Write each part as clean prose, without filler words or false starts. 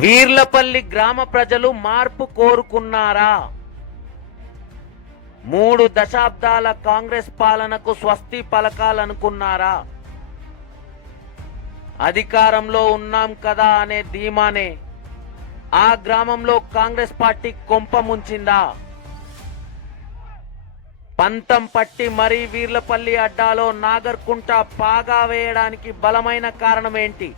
వీర్లపల్లి గ్రామ ప్రజలు మార్పు కోరుకున్నారా? 3 దశాబ్దాల కాంగ్రెస్ పాలనకు స్వస్తి పలకాలనుకున్నారా? అధికారంలో ఉన్నాం కదా అనే ధీమానే ఆ గ్రామంలో కాంగ్రెస్ పార్టీ కొంప ముంచిందా? పంతం పట్టి మరీ వీర్లపల్లి అడ్డాలో నాగర్కుంట పాగా వేయడానికి బలమైన కారణం ఏంటి?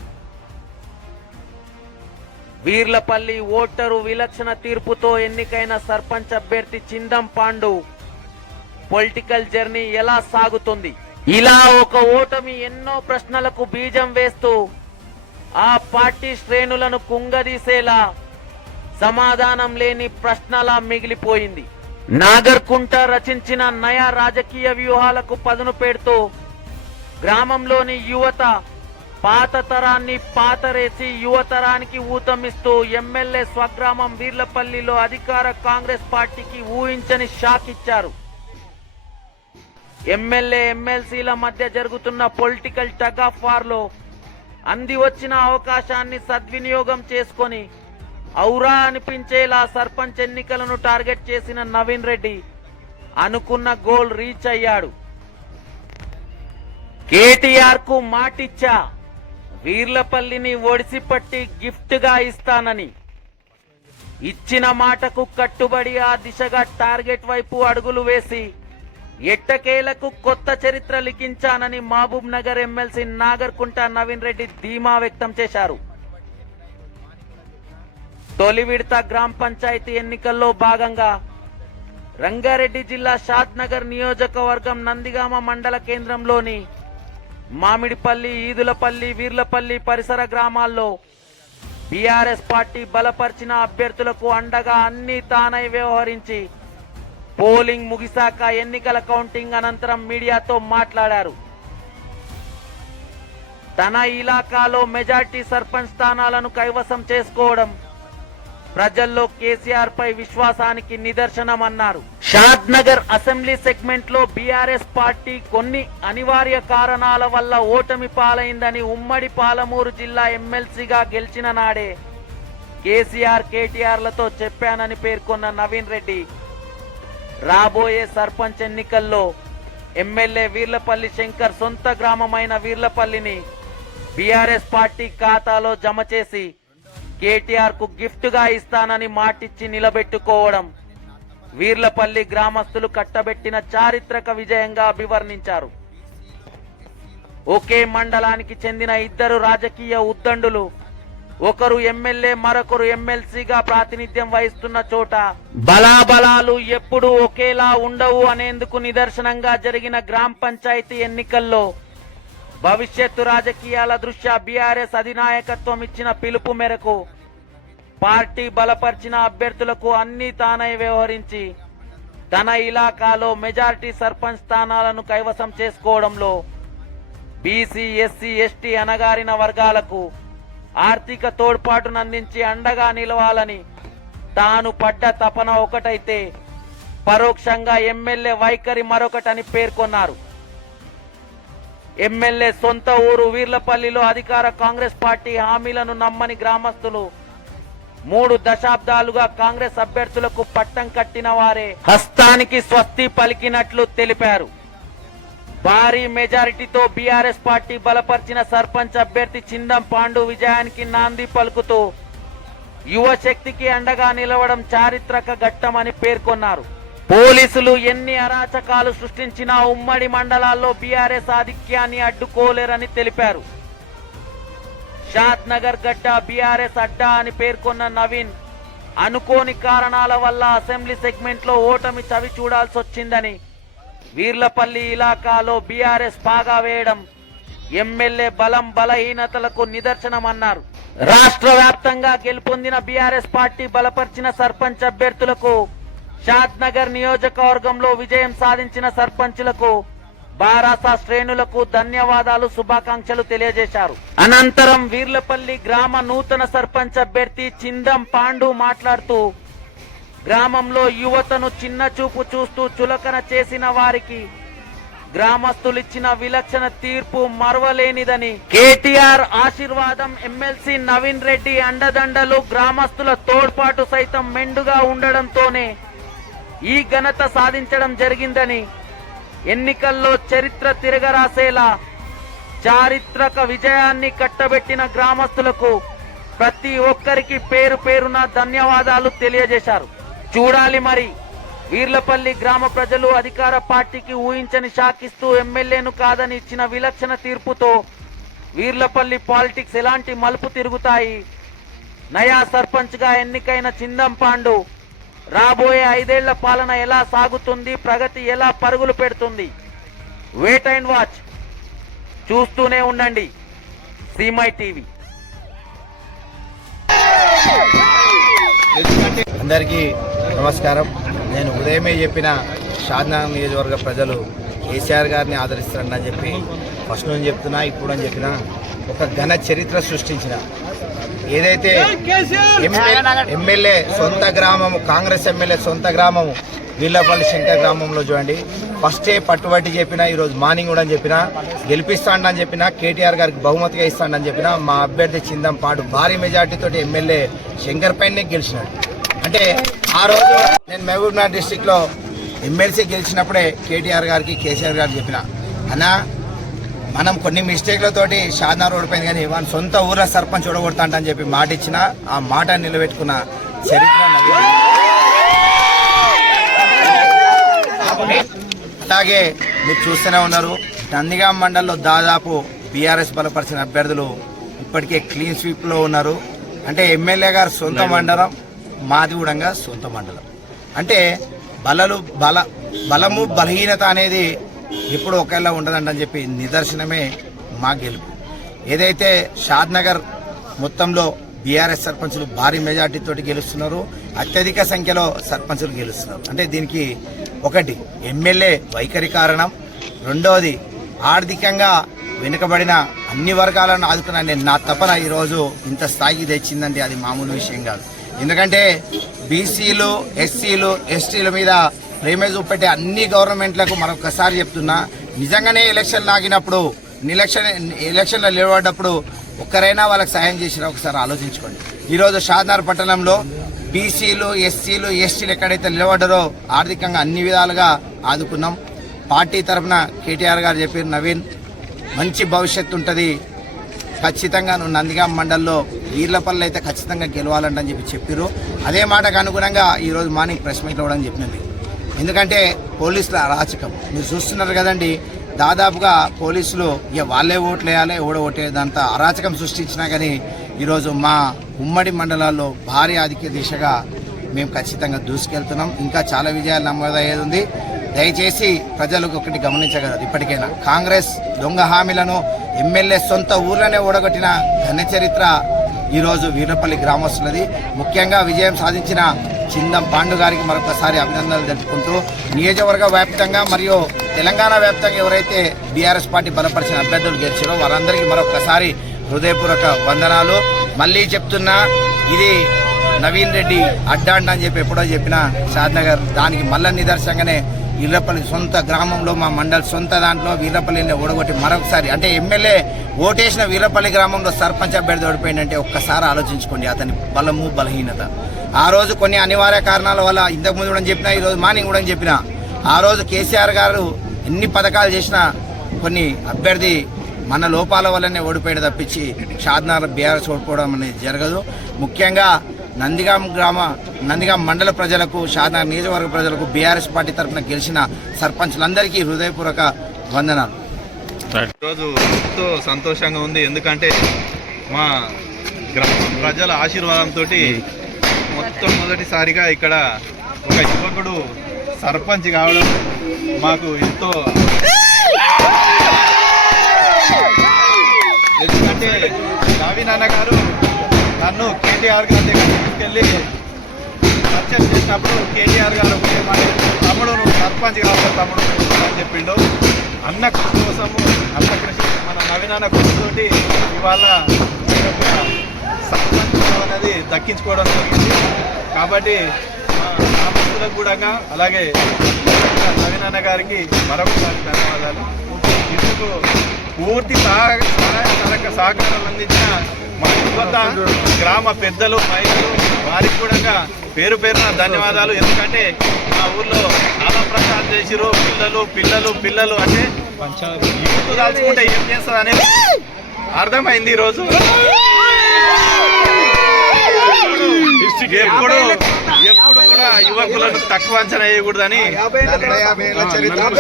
వీర్లపల్లి ఓటరు విలక్షణ తీర్పుతో ఎన్నికైన సర్పంచ్ అభ్యర్థి చిందం పాండు పొలిటికల్ జర్నీ ఎలా సాగుతుంది? ఇలా ఒక ఓటమి ఎన్నో ప్రశ్నలకు బీజం వేస్తూ ఆ పార్టీ శ్రేణులను కుంగదీసేలా సమాధానం లేని ప్రశ్నలా మిగిలిపోయింది. నాగర్కుంట రచించిన నయా రాజకీయ వ్యూహాలకు పదును పెడుతూ గ్రామంలోని యువత పాత తరాన్ని పాతరేసి యువతరానికి ఊతమిస్తూ ఎమ్మెల్యే స్వగ్రామం వీర్లపల్లిలో అధికార కాంగ్రెస్ పార్టీకి ఊహించని షాక్ ఇచ్చారు. ఎమ్మెల్యే ఎమ్మెల్సీల మధ్య జరుగుతున్న పొలిటికల్ టగ్ ఆఫ్ వార్ లో అంది వచ్చిన అవకాశాన్ని సద్వినియోగం చేసుకొని ఔరా అనిపించేలా సర్పంచ్ ఎన్నికలను టార్గెట్ చేసిన నవీన్ రెడ్డి అనుకున్న గోల్ రీచ్ అయ్యాడు. కేటీఆర్ కు మాటిచ్చా, వీర్లపల్లిని ఒడిసిపట్టి గిఫ్ట్ గా ఇస్తానని. ఇచ్చిన మాటకు కట్టుబడి ఆ దిశగా టార్గెట్ వైపు అడుగులు వేసి ఎట్టకేలకు కొత్త చరిత్ర లిఖించానని మహబూబ్ నగర్ ఎమ్మెల్సీ నాగర్కుంట నవీన్ రెడ్డి ధీమా వ్యక్తం చేశారు. తొలి విడత గ్రామ పంచాయతీ ఎన్నికల్లో భాగంగా రంగారెడ్డి జిల్లా షాద్ నగర్ నియోజకవర్గం నందిగామ మండల కేంద్రంలోని మామిడిపల్లి, ఈదులపల్లి, వీర్లపల్లి పరిసర గ్రామాల్లో బీఆర్ఎస్ పార్టీ బలపరిచిన అభ్యర్థులకు అండగా అన్ని తానై వ్యవహరించి పోలింగ్ ముగిశాక ఎన్నికల కౌంటింగ్ అనంతరం మీడియాతో మాట్లాడారు. తన ఇలాకాలో మెజార్టీ సర్పంచ్ స్థానాలను కైవసం చేసుకోవడం ప్రజల్లో కేసీఆర్ పై విశ్వాసానికి నిదర్శనమన్నారు. షాద్ నగర్ అసెంబ్లీ సెగ్మెంట్ లో బీఆర్ఎస్ పార్టీ కొన్ని అనివార్య కారణాల వల్ల ఓటమి పాలైందని ఉమ్మడి పాలమూరు జిల్లా ఎమ్మెల్సీగా గెలిచిన నాడే కేసీఆర్, కేటీఆర్లతో చెప్పానని పేర్కొన్న నవీన్ రెడ్డి రాబోయే సర్పంచ్ ఎన్నికల్లో ఎమ్మెల్యే వీర్లపల్లి శంకర్ సొంత గ్రామమైన వీర్లపల్లిని బీఆర్ఎస్ పార్టీ ఖాతాలో జమ చేసి కేటీఆర్ కు గిఫ్ట్ గా ఇస్తానని మాటిచ్చి నిలబెట్టుకోవడం వీర్లపల్లి గ్రామస్తులు కట్టబెట్టిన చారిత్రక విజయంగా అభివర్ణించారు. ఒకే మండలానికి చెందిన ఇద్దరు రాజకీయ ఉద్దండులు, ఒకరు ఎమ్మెల్యే మరొకరు ఎమ్మెల్సీగా ప్రాతినిధ్యం వహిస్తున్న చోట బలాబలాలు ఎప్పుడూ ఒకేలా ఉండవు అనేందుకు నిదర్శనంగా జరిగిన గ్రామ పంచాయతీ ఎన్నికల్లో భవిష్యత్తు రాజకీయాల దృష్ట్యా బీఆర్ఎస్ అధినాయకత్వం ఇచ్చిన పిలుపు మేరకు పార్టీ బలపరిచిన అభ్యర్థులకు అన్ని తానై వ్యవహరించి తన ఇలాకాలో మెజారిటీ సర్పంచ్ స్థానాలను కైవసం చేసుకోవడంలో బీసీ, ఎస్సీ, ఎస్టీ అణగారిన వర్గాలకు ఆర్థిక తోడ్పాటును అందించి అండగా నిలవాలని తాను పడ్డ తపన ఒకటైతే పరోక్షంగా ఎమ్మెల్యే వైఖరి మరొకటని పేర్కొన్నారు. ఎమ్మెల్యే సొంత ఊరు వీర్లపల్లిలో అధికార కాంగ్రెస్ పార్టీ హామీలను నమ్మని గ్రామస్తులు 3 దశాబ్దాలుగా కాంగ్రెస్ అభ్యర్థులకు పట్టం కట్టిన వారే హస్తానికి స్వస్తి పలికినట్లు తెలిపారు. భారీ మెజారిటీతో బీఆర్ఎస్ పార్టీ బలపరిచిన సర్పంచ్ అభ్యర్థి చిందం పాండు విజయానికి నాంది పలుకుతూ యువశక్తికి అండగా నిలవడం చారిత్రక ఘట్టమని పేర్కొన్నారు. పోలీసులు ఎన్ని అరాచకాలు సృష్టించినా ఉమ్మడి మండలాల్లో బీఆర్ఎస్ ఆధిక్యాన్ని అడ్డుకోలేరని తెలిపారు. షాద్ నగర్ గడ్డ బీఆర్ఎస్ అడ్డా అని పేర్కొన్న నవీన్ అనుకోని కారణాల వల్ల అసెంబ్లీ సెగ్మెంట్ లో ఓటమి చవి చూడాల్సి వచ్చిందని, వీర్లపల్లి ఇలాకాలో బీఆర్ఎస్ పాగా వేయడం ఎమ్మెల్యే బలం బలహీనతలకు నిదర్శనమన్నారు. రాష్ట్ర వ్యాప్తంగా గెలుపొందిన బీఆర్ఎస్ పార్టీ బలపరిచిన సర్పంచ్ అభ్యర్థులకు, షాద్ నగర్ నియోజకవర్గంలో విజయం సాధించిన సర్పంచులకు, బారాసా శ్రేణులకు ధన్యవాదాలు, శుభాకాంక్షలు తెలియజేశారు. అనంతరం వీర్లపల్లి గ్రామ నూతన సర్పంచ్ అభ్యర్థి చిందం పాండు మాట్లాడుతూ గ్రామంలో యువతను చిన్న చూపు చూస్తూ చులకన చేసిన వారికి గ్రామస్తులిచ్చిన విలక్షణ తీర్పు మరవలేనిదని, కేటీఆర్ ఆశీర్వాదం, ఎమ్మెల్సీ నవీన్ రెడ్డి అండదండలు, గ్రామస్తుల తోడ్పాటు సైతం మెండుగా ఉండడంతోనే ఈ ఘనత సాధించడం జరిగిందని, ఎన్నికల్లో చరిత్ర తిరగరాసేలా చారిత్రక విజయాన్ని కట్టబెట్టిన గ్రామస్తులకు ప్రతి ఒక్కరికి పేరు పేరున ధన్యవాదాలు తెలియజేశారు. చూడాలి మరి వీర్లపల్లి గ్రామ ప్రజలు అధికార పార్టీకి ఊహించని షాకిస్తూ ఎమ్మెల్యేను కాదని ఇచ్చిన విలక్షణ తీర్పుతో వీర్లపల్లి పాలిటిక్స్ ఎలాంటి మలుపు తిరుగుతాయి, నయా సర్పంచ్ గా ఎన్నికైన చిందం పాండు రాబోయే 5 ఏళ్ల పాలన ఎలా సాగుతుంది, ప్రగతి ఎలా పరుగులు పెడుతుంది. వెయిట్ అండ్ వాచ్, చూస్తూనే ఉండండి సీమై టీవీ. అందరికీ నమస్కారం. నేను ఉదయమే చెప్పిన షాద్నగర్ నియోజకవర్గ ప్రజలు కేసీఆర్ గారిని ఆదరిస్తారని చెప్పి ఫస్ట్ నుంచి చెప్తున్నా, ఇప్పుడు అని చెప్పిన ఒక ఘన చరిత్ర సృష్టించిన ఏదైతే ఎమ్మెల్యే సొంత గ్రామము, కాంగ్రెస్ ఎమ్మెల్యే సొంత గ్రామము వీర్లపల్లి శంకర్ గ్రామంలో చూడండి, ఫస్టే పట్టుబట్టి చెప్పిన, ఈరోజు మార్నింగ్ కూడా చెప్పిన గెలిపిస్తాడని చెప్పిన, కేటీఆర్ గారికి బహుమతిగా ఇస్తాడని చెప్పిన, మా అభ్యర్థి చిందం పాండు భారీ మెజార్టీతో ఎమ్మెల్యే శంకర్ పైనే గెలిచినాడు. అంటే ఆ రోజు నేను మహబూబ్నగర్ డిస్టిక్ లో ఎమ్మెల్సీ గెలిచినప్పుడే కేటీఆర్ గారికి కేసీఆర్ గారికి చెప్పిన, అన్నా మనం కొన్ని మిస్టేక్లతోటి షాద్నగర్ రోడ్ పైన కానీ వాళ్ళ సొంత ఊర్లో సర్పంచ్ ఓడగొడతా అని చెప్పి మాట ఇచ్చిన, ఆ మాట నిలబెట్టుకున్న చరిత్ర. అలాగే మీరు చూస్తూనే ఉన్నారు, నందిగాం మండలంలో దాదాపు బీఆర్ఎస్ బలపరిచిన అభ్యర్థులు ఇప్పటికే క్లీన్ స్వీప్ లో ఉన్నారు. అంటే ఎమ్మెల్యే గారు సొంత మండలం, మాది కూడా సొంత మండలం. అంటే బలము బలహీనత అనేది ఎప్పుడు ఒకేలా ఉండదంటని చెప్పి నిదర్శనమే మా గెలుపు. ఏదైతే షాద్నగర్ మొత్తంలో బీఆర్ఎస్ సర్పంచులు భారీ మెజార్టీతో గెలుస్తున్నారు, అత్యధిక సంఖ్యలో సర్పంచులు గెలుస్తున్నారు. అంటే దీనికి ఒకటి ఎమ్మెల్యే వైఖరి కారణం, రెండవది ఆర్థికంగా వెనుకబడిన అన్ని వర్గాలను ఆదుకున్న నా తపన ఈరోజు ఇంత స్థాయికి తెచ్చిందంటే అది మామూలు విషయం కాదు. ఎందుకంటే బీసీలు, ఎస్సీలు, ఎస్టీల మీద ప్రేమ చూపెట్టే అన్ని గవర్నమెంట్లకు మరొకసారి చెప్తున్నా, నిజంగానే ఎలక్షన్ లాగినప్పుడు ఎలక్షన్లో నిలబడ్డప్పుడు ఒక్కరైనా వాళ్ళకి సాయం చేసినా ఒకసారి ఆలోచించుకోండి. ఈరోజు షాద్నగర్ పట్టణంలో బీసీలు, ఎస్సీలు, ఎస్టీలు ఎక్కడైతే నిలబడ్డారో ఆర్థికంగా అన్ని విధాలుగా ఆదుకున్నాం. పార్టీ తరఫున కేటీఆర్ గారు చెప్పారు, నవీన్ మంచి భవిష్యత్తు ఉంటుంది, ఖచ్చితంగా నువ్వు నందిగాం మండల్లో వీర్లపల్లి అయితే ఖచ్చితంగా గెలవాలంటని చెప్పారు. అదే మాటకు అనుగుణంగా ఈరోజు మార్నింగ్ ప్రెస్ మీట్లో కూడా చెప్పినది. ఎందుకంటే పోలీసుల అరాచకం మీరు చూస్తున్నారు కదండి, దాదాపుగా పోలీసులు ఇక వాళ్ళే ఓట్లు వేయాలి, ఓటేదంతా అరాచకం సృష్టించినా కానీ ఈరోజు మా ఉమ్మడి మండలాల్లో భారీ ఆధిక్య దిశగా మేము ఖచ్చితంగా దూసుకెళ్తున్నాం. ఇంకా చాలా విజయాలు నమోదయ్యేది ఉంది. దయచేసి ప్రజలకు ఒకటి గమనించగలరు, ఇప్పటికైనా కాంగ్రెస్ దొంగ హామీలను ఎమ్మెల్యే సొంత ఊర్లోనే ఓడగొట్టిన ఘన చరిత్ర ఈరోజు వీర్లపల్లి గ్రామస్తులది. ముఖ్యంగా విజయం సాధించిన చిందం పాండు గారికి మరొకసారి అభినందనలు తెలుపుకుంటూ, నియోజకవర్గ వ్యాప్తంగా మరియు తెలంగాణ వ్యాప్తంగా ఎవరైతే బీఆర్ఎస్ పార్టీ బలపరిచిన అభ్యర్థులు గెలిచారో వారందరికీ మరొకసారి హృదయపూర్వక వందనాలు. మళ్ళీ చెప్తున్నా, ఇది నవీన్ రెడ్డి అడ్డా అని చెప్పి ఎప్పుడో చెప్పిన షాద్నగర్ దానికి మళ్ళీ నిదర్శనంగానే వీర్లపల్లి సొంత గ్రామంలో మా మండలి సొంత దాంట్లో వీర్లపల్లిని ఓడగొట్టి మరొకసారి, అంటే ఎమ్మెల్యే ఓటేసిన వీర్లపల్లి గ్రామంలో సర్పంచ్ అభ్యర్థి ఓడిపోయిందంటే ఒక్కసారి ఆలోచించుకోండి అతని బలము బలహీనత. ఆ రోజు కొన్ని అనివార్య కారణాల వల్ల ఇంతకుముందు కూడా చెప్పినా, ఈరోజు మార్నింగ్ కూడా చెప్పినా, ఆ రోజు కేసీఆర్ గారు ఎన్ని పథకాలు చేసినా కొన్ని అభ్యర్థి మన లోపాల వల్లనే ఓడిపోయాడు తప్పించి షాద్నగర్ బీఆర్ఎస్ ఓడిపోవడం అనేది జరగదు. ముఖ్యంగా నందిగాం మండల ప్రజలకు, షాద్నగర్ నియోజకవర్గ ప్రజలకు బీఆర్ఎస్ పార్టీ తరఫున గెలిచిన సర్పంచ్లందరికీ హృదయపూర్వక వందనాలు. ఈరోజు ఎంతో సంతోషంగా ఉంది. ఎందుకంటే మా గ్రామ ప్రజల ఆశీర్వాదంతో మొట్టమొదటిసారిగా ఇక్కడ ఒక యువకుడు సర్పంచ్ కావడం మాకు ఎంతో, ఎందుకంటే నవీన్ అన్న గారు నన్ను కేటీఆర్ గారి దగ్గర తీసుకెళ్ళి పరిచయం చేసినప్పుడు కేటీఆర్ గారు ఒకటే మాట, తమ్ముడు నువ్వు సర్పంచ్ కావాలి తమ్ముడు అని చెప్పిండు. అన్న కృషి కోసము, అన్న కృషి మన నవీన్ అన్న కృషితోటి ఇవాళ సర్పంచ్ అనేది దక్కించుకోవడం జరిగింది. కాబట్టి మా గ్రామస్తులకు కూడా అలాగే నవీనన్న గారికి మరొకసారి ధన్యవాదాలు. ఇందుకు పూర్తి సహకారం అందించిన మా యువత, గ్రామ పెద్దలు, మహిళలు వారికి కూడా పేరు పేరున ధన్యవాదాలు. ఎందుకంటే మా ఊర్లో చాలా ప్రచారం చేసిరు. పిల్లలు అంటే యూత్ దాచుకుంటే ఏం చేస్తుంది అనేది అర్థమైంది ఈరోజు. ఎప్పుడు కూడా యువకులను తక్కువ అంచనా వేయకూడదని చెప్తున్నాను.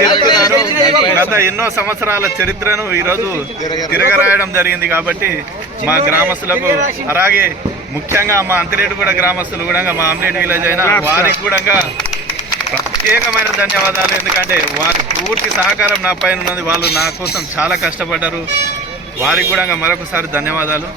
గత ఎన్నో సంవత్సరాల చరిత్రను ఈరోజు తిరగరాయడం జరిగింది. కాబట్టి మా గ్రామస్తులకు, అలాగే ముఖ్యంగా మా అంతిరెడ్డిగూడ గ్రామస్తులు కూడా, మా ఆమ్లెట్ విలేజ్ అయినా వారికి కూడా ప్రత్యేకమైన ధన్యవాదాలు. ఎందుకంటే వారి పూర్తి సహకారం నా పైన ఉన్నది. వాళ్ళు నా కోసం చాలా కష్టపడ్డారు. వారికి కూడా మరొకసారి ధన్యవాదాలు.